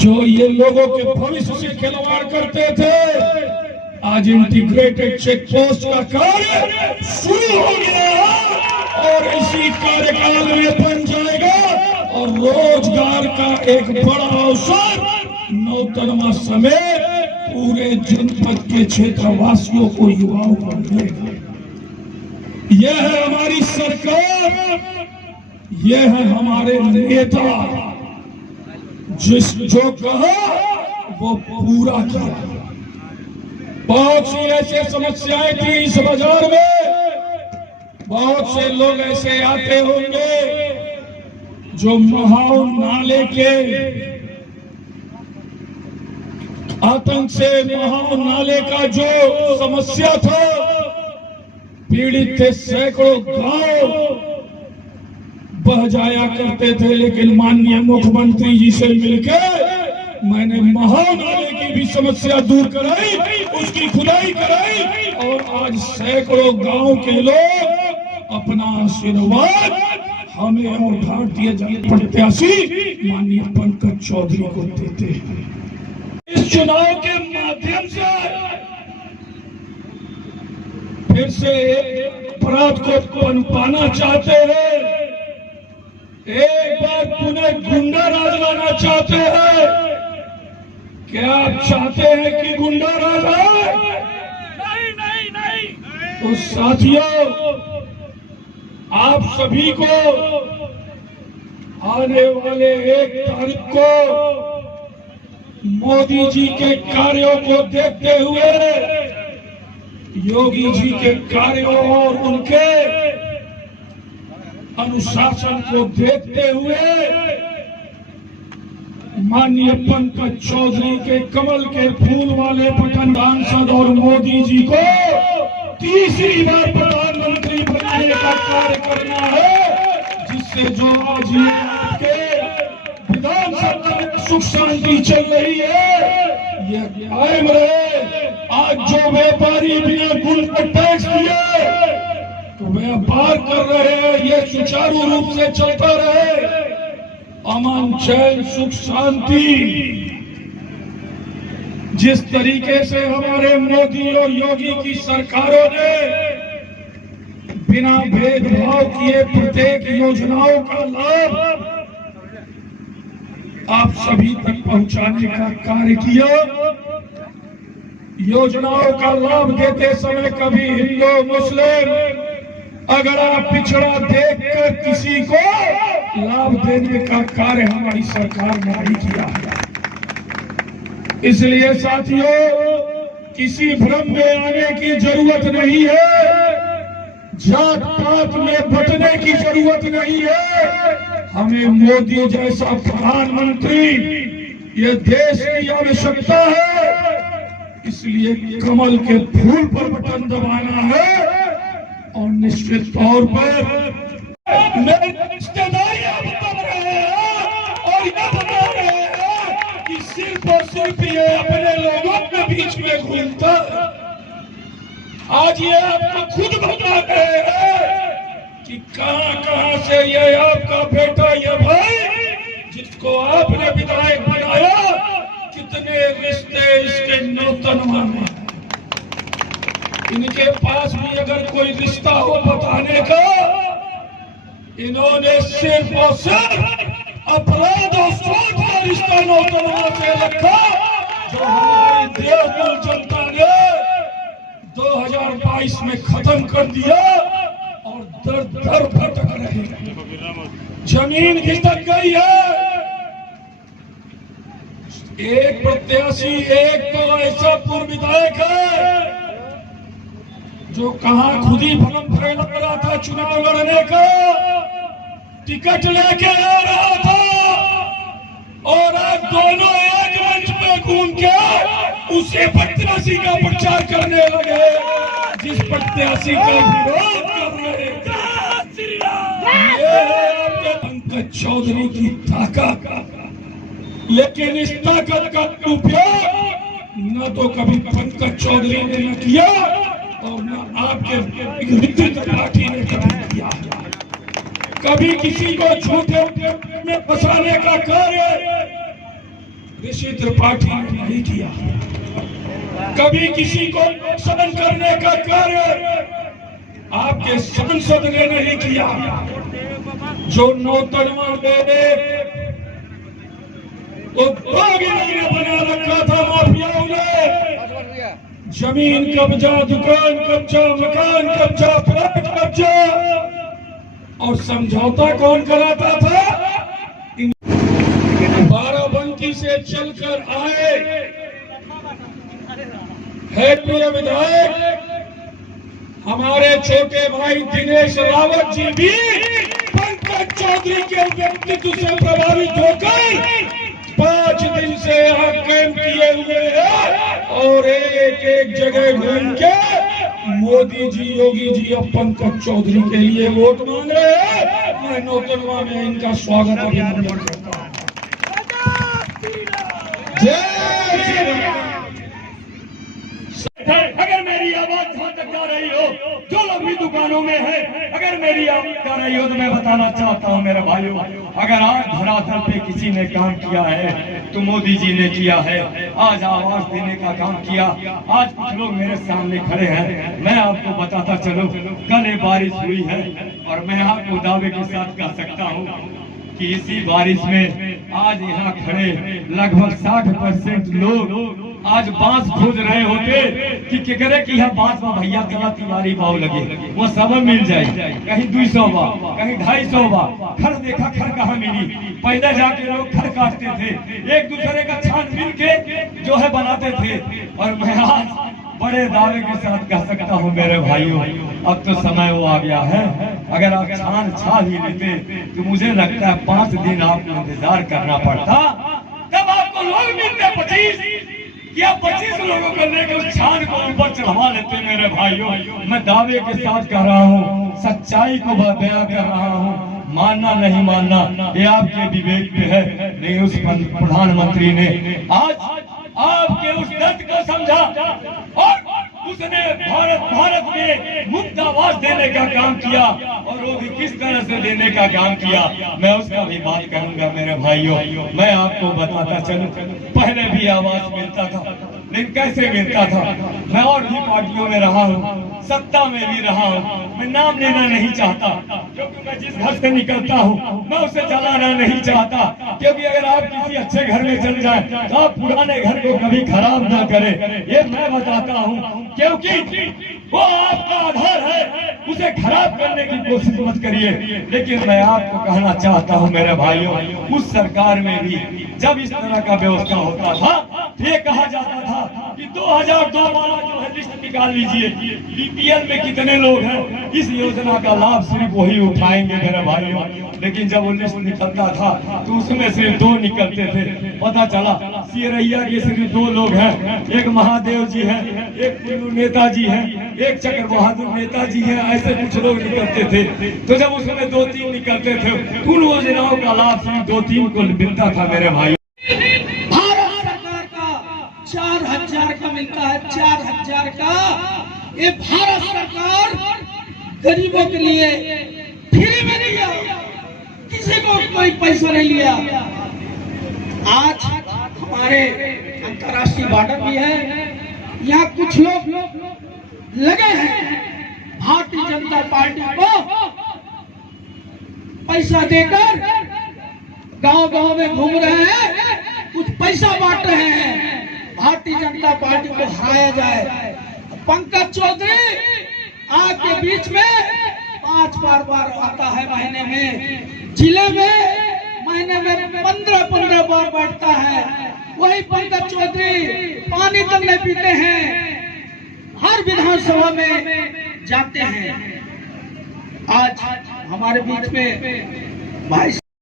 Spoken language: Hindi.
जो ये लोगों के भविष्य से खिलवाड़ करते थे, आज इंटीग्रेटेड चेक पोस्ट का कार्य शुरू हो गया और इसी कार्यकाल में बन जाएगा और रोजगार का एक बड़ा अवसर नौतनवा समेत पूरे जनपद के क्षेत्रवासियों को, युवाओं को मिलेगा। यह है हमारी सरकार, यह है हमारे नेता, जो कहा वो पूरा किया। बहुत सी ऐसी समस्याएं थी इस बाजार में, बहुत से लोग ऐसे आते होंगे जो महाऊ नाले के आतंक से, महाऊ नाले का जो समस्या था, पीड़ित थे, सैकड़ों गांव बह जाया करते थे। लेकिन माननीय मुख्यमंत्री जी से मिलकर मैंने महाऊ नाले की भी समस्या दूर कराई, उसकी खुदाई कराई और आज सैकड़ों गांव के लोग अपना आशीर्वाद हमें और भारतीय जनता प्रत्याशी माननीय पंकज चौधरी को देते हैं। इस चुनाव के माध्यम से फिर से अपराध को पनपाना चाहते हैं, एक बार पुनः गुंडा राज लाना चाहते हैं। क्या आप चाहते हैं कि गुंडा राज आए? नहीं। तो साथियों, आप सभी को आने वाले 1 तारीख को मोदी जी के कार्यों को देखते हुए, योगी जी के कार्यों और उनके अनुशासन को देखते हुए माननीय पंकज चौधरी के कमल के फूल वाले पटन सांसद और मोदी जी को तीसरी बार प्रधानमंत्री बनाने का कार्य करना है, जिससे जो आज के विधानसभा में सुख शांति चल रही है ये कायम रहे। आज जो व्यापारी बिना गुण पर टैक्स दिए तो व्यापार कर रहे हैं, ये सुचारू रूप से चलता रहे। अमन, चैन, सुख, शांति जिस तरीके से हमारे मोदी और योगी की सरकारों ने बिना भेदभाव किए प्रत्येक योजनाओं का लाभ आप सभी तक पहुंचाने का कार्य किया। योजनाओं का लाभ देते समय कभी हिंदू मुस्लिम, अगर आप पिछड़ा देखकर किसी को लाभ देने का कार्य हमारी सरकार ने नहीं किया है। इसलिए साथियों, किसी भ्रम में आने की जरूरत नहीं है, जात पात में बंटने की जरूरत नहीं है। हमें मोदी जैसा प्रधानमंत्री ये देश की आवश्यकता है, इसलिए कमल के फूल पर बटन दबाना है और निश्चित तौर पर रिश्तेदारियां बता रहे हैं और ये बता रहे हैं कि सिर्फ और सिर्फ ये अपने लोगों के बीच में घूमता। आज ये आपको खुद बता रहे हैं कि कहां से ये आपका बेटा, ये भाई जिसको आपने विधायक बनाया, कितने रिश्ते इसके नौतनवा में। इनके पास भी अगर कोई रिश्ता हो बताने का, इन्होंने सिर्फ और सिर्फ अपराध और स्वार्थ का रिश्ता नौतनवा से रखा, जो हमारी देवकुल जनता ने 2022 में खत्म कर दिया और दर दर भटक रहे हैं। जमीन खिसक गई है। एक प्रत्याशी, एक तो ऐसा पूर्व विधायक है जो कहां खुद ही भरम फरे लग रहा था चुनाव लड़ने का, टिकट लेके आ रहा था और आज दोनों एक मंच पे घूम के उसी प्रत्याशी का प्रचार करने लगे जिस प्रत्याशी का विरोध कर रहे थे। ये है आपके पंकज चौधरी की ताकत। लेकिन इस ताकत का उपयोग न तो कभी पंकज चौधरी ने न किया और न आपके विरोधी पार्टी ने कभी किया। कभी किसी को झूठे में फंसाने का कार्य ऋषि त्रिपाठी ने नहीं किया। कभी किसी को सदन करने का कार्य आपके सांसद ने नहीं किया। जो नौतनवा बेबे तो ने बना रखा था माफियाओं ने, जमीन कब्जा, दुकान कब्जा, मकान कब्जा, फ्लैट कब्जा, और समझौता कौन कराता था? बाराबंकी से चलकर आए है प्रिय विधायक हमारे छोटे भाई दिनेश रावत जी भी पंकज चौधरी के व्यक्तित्व से प्रभावित होकर 5 दिन से यहाँ कैंप किए हुए हैं और एक एक जगह घूम के मोदी जी, योगी जी अब पंकज चौधरी के लिए वोट मांग रहे हैं। मैं नौतनवा में इनका स्वागत अभिनंदन करता हूँ। जय श्री राम। अगर मेरी आवाज जहां तक जा रही हो, जो लोग भी दुकानों में है, अगर मेरी आवाज जा रही हो तो मैं बताना चाहता हूं मेरे भाइयों, अगर आज धरातल पे किसी ने काम किया है तो मोदी जी ने किया है। आज आवाज देने का काम किया। आज कुछ लोग मेरे सामने खड़े हैं, मैं आपको बताता चलूं, कल बारिश हुई है और मैं आपको दावे के साथ कह सकता हूं कि इसी बारिश में आज यहाँ खड़े लगभग 60% लोग आज बांस खोज रहे होते कि केकरे की यहाँ बांस में भैया तिला तिवारी भाव लगे, वो सब मिल जाए, कहीं 200 बा, कहीं 250 बा। खर देखा खर कहाँ मिली? पहले जाके लोग खर काटते थे, एक दूसरे का छानबीन के जो है बनाते थे। और मैं आज बड़े दावे के साथ कह सकता हूँ मेरे भाइयों, अब तो समय वो आ गया है। अगर आप छान छा भी लेते तो मुझे लगता है 5 दिन आपको इंतजार करना पड़ता, तब आपको लोग मिलते 25 या 25 लोगों को लेकर उस छान को ऊपर चढ़वा लेते। मेरे भाइयों, मैं दावे के साथ कह रहा हूँ, सच्चाई को बयां कर रहा हूँ, मानना नहीं मानना ये आपके विवेक पे है। नहीं, उस प्रधानमंत्री ने आज आपके उस दर्द को समझा और उसने भारत में मुफ्त आवाज देने का काम किया, और वो भी किस तरह से देने का काम किया, मैं उसका भी बात करूंगा मेरे भाइयों। मैं आपको बताता चलूं, पहले भी आवाज मिलता था, लेकिन कैसे मिलता था? मैं और भी पार्टियों में रहा हूँ, सत्ता में भी रहा हूँ, मैं नाम लेना नहीं चाहता क्योंकि मैं जिस घर से निकलता हूँ मैं उसे जलाना नहीं चाहता, क्योंकि अगर आप किसी अच्छे घर में चल जाए तो आप पुराने घर को कभी खराब ना करें, ये मैं बताता हूँ। क्योंकि वो आपका आधार है, उसे खराब करने की कोशिश मत करिए। लेकिन मैं आपको कहना चाहता हूँ मेरे भाइयों, उस सरकार में भी जब इस तरह का व्यवस्था होता था, ये कहा जाता था कि 2002 वाला जो है लिस्ट निकाल लीजिए, बीपीएल में कितने लोग हैं, इस योजना का लाभ सिर्फ वही उठाएंगे मेरे भाइयों। लेकिन जब वो लिस्ट निकलता था तो उसमें सिर्फ 2 निकलते थे। पता चला सिरैया के सिर्फ 2 लोग हैं, एक महादेव जी है, एक पुन्नू नेताजी है, एक चक्र बहादुर नेताजी है, ऐसे कुछ लोग निकलते थे। तो जब उसमें 2-3 निकलते थे, उन योजनाओं का लाभ सिर्फ 2-3 को मिलता था मेरे भाई। भारत सरकार का 4000 का मिलता है, 4000 का। ये भारत सरकार गरीबों के लिए फ्री में दिया, किसी को कोई पैसा नहीं लिया। आज हमारे अंतर्राष्ट्रीय बॉर्डर भी है, यहाँ कुछ लोग लगे हैं भारतीय जनता पार्टी को पैसा देकर गांव-गांव में घूम रहे हैं, कुछ पैसा बांट रहे हैं, भारतीय जनता पार्टी को हराया जाए। पंकज चौधरी आपके बीच में 5 बार आता है महीने में, जिले में महीने में 15 बार बैठता है। वही पंकज चौधरी पानी तक नहीं पीते हैं, हर विधानसभा में जाते हैं। आज हमारे बीच में भाई